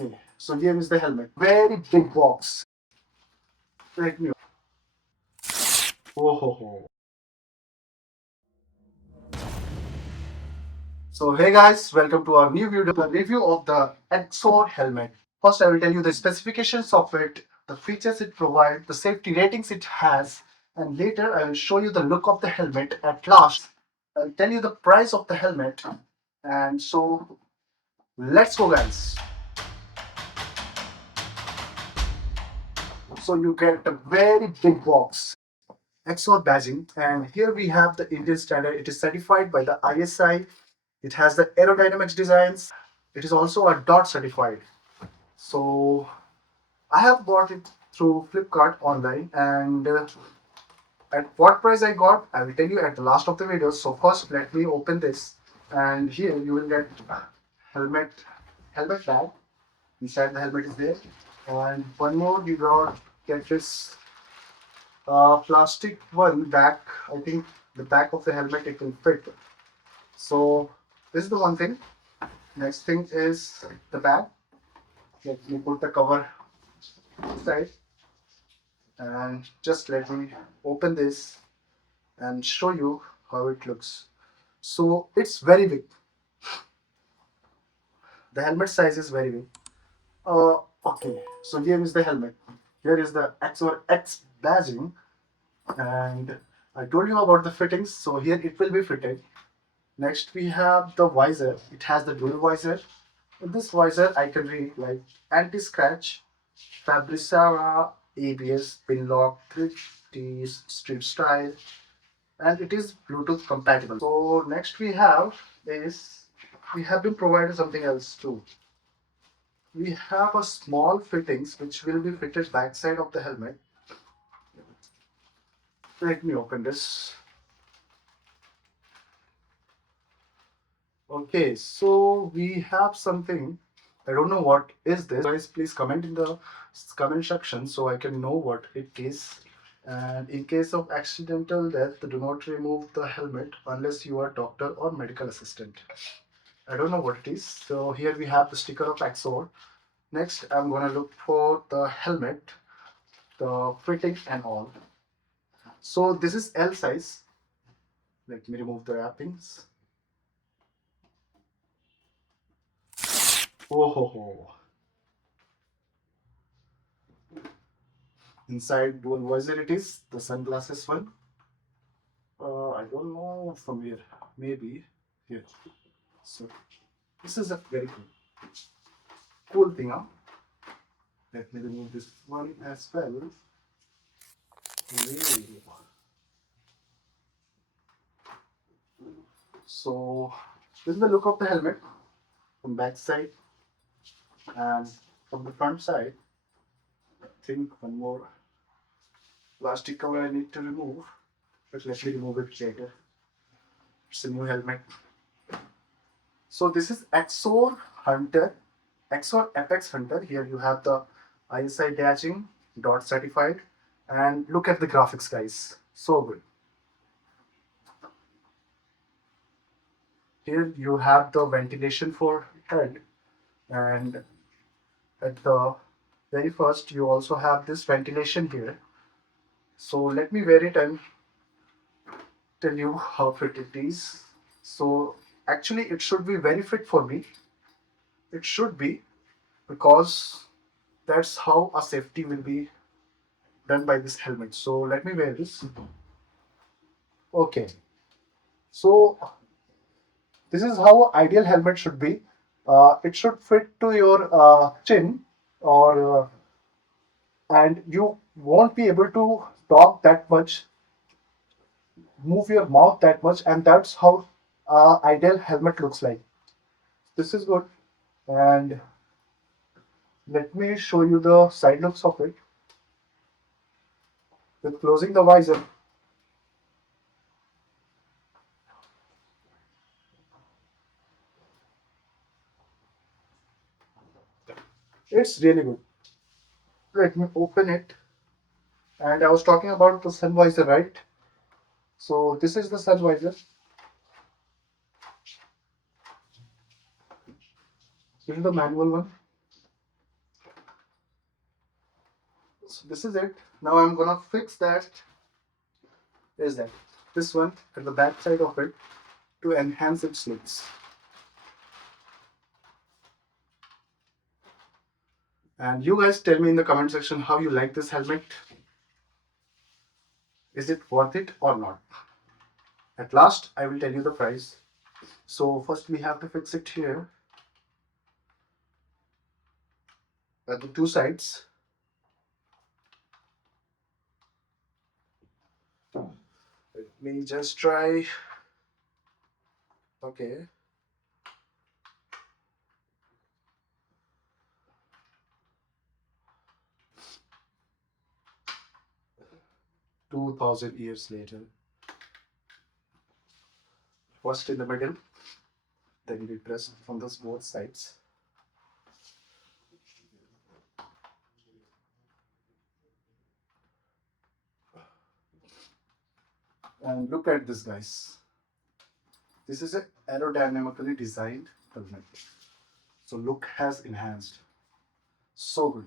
Okay, so here is the helmet. Very big box. Let me. Oh ho ho. So hey guys, welcome to our new video, the review of the Axor helmet. First, I will tell you the specifications of it, the features it provides, the safety ratings it has, and later I will show you the look of the helmet. At last, I'll tell you the price of the helmet. And so, let's go, guys. So you get a very big box. Axor badging, and here we have the Indian standard. It is certified by the ISI. It has the aerodynamics designs. It is also a dot certified. So I have bought it through Flipkart online, and at what price I got, I will tell you at the last of the video. So first, let me open this, and here you will get helmet helmet bag. Inside the helmet is there, and one more you got get this plastic one back. I think the back of the helmet it will fit. So this is the one thing. Next thing is the bag. Let me put the cover inside, and just let me open this and show you how it looks. So it's very big. The helmet size is very big. Okay, so here is the helmet. Here is the Axor X badging, and I told you about the fittings. So here it will be fitted. Next we have the visor. It has the dual visor. In this visor I can read like anti-scratch, Fabrisara, ABS, Pinlock, 3D strip style, and it is Bluetooth compatible. So next we have is we have been provided something else too. We have a small fittings which will be fitted backside of the helmet. Let me open this. Okay, so we have something. I don't know what is this. Guys, please comment in the comment section so I can know what it is. And in case of accidental death, do not remove the helmet unless you are doctor or medical assistant. I don't know what it is. So here we have the sticker of Axor. Next, I'm gonna look for the helmet, the fitting and all. So this is L size. Let me remove the wrappings. Oh ho ho. Inside dual visor it is, the sunglasses one. I don't know from where. Maybe here. So this is a very cool thing, huh? Let me remove this one as well. Really. So this is the look of the helmet from back side, and from the front side. I think one more plastic cover I need to remove, but let me remove it later. It's a new helmet. So this is Axor Hunter, Axor Apex Hunter. Here you have the ISI badging, dot certified, and look at the graphics, guys. So good. Here you have the ventilation for head, and at the very first you also have this ventilation here. So let me wear it and tell you how fit it is. So actually it should be very fit for me. It should be, because that's how a safety will be done by this helmet. So let me wear this. Okay, so this is how ideal helmet should be. It should fit to your chin, or and you won't be able to talk that much, move your mouth that much, and that's how ideal helmet looks like. This is good, and let me show you the side looks of it with closing the visor. It's really good. Let me open it. And I was talking about the sun visor, right? So this is the sun visor. This is the manual one. So this is it. Now I'm gonna fix that. Is that this one at the back side of it to enhance its looks. And you guys tell me in the comment section how you like this helmet. Is it worth it or not? At last, I will tell you the price. So first we have to fix it here at the two sides. Let me just try. Okay. 2000 years later. First in the middle, then we press from those both sides. And look at this, guys. This is a aerodynamically designed helmet. So look has enhanced. So good.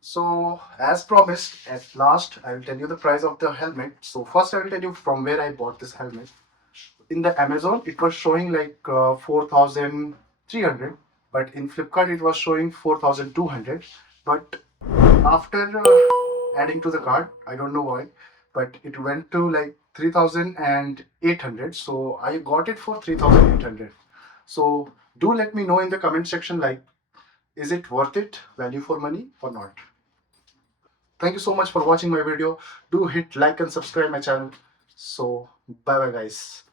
So as promised, at last I will tell you the price of the helmet. So first I will tell you from where I bought this helmet. In the Amazon it was showing like 4,300, but in Flipkart it was showing 4,200. But after adding to the cart, I don't know why, but it went to like 3,800. So I got it for 3,800. So do let me know in the comment section, like, is it worth it, value for money or not? Thank you so much for watching my video. Do hit like and subscribe my channel. So bye bye guys.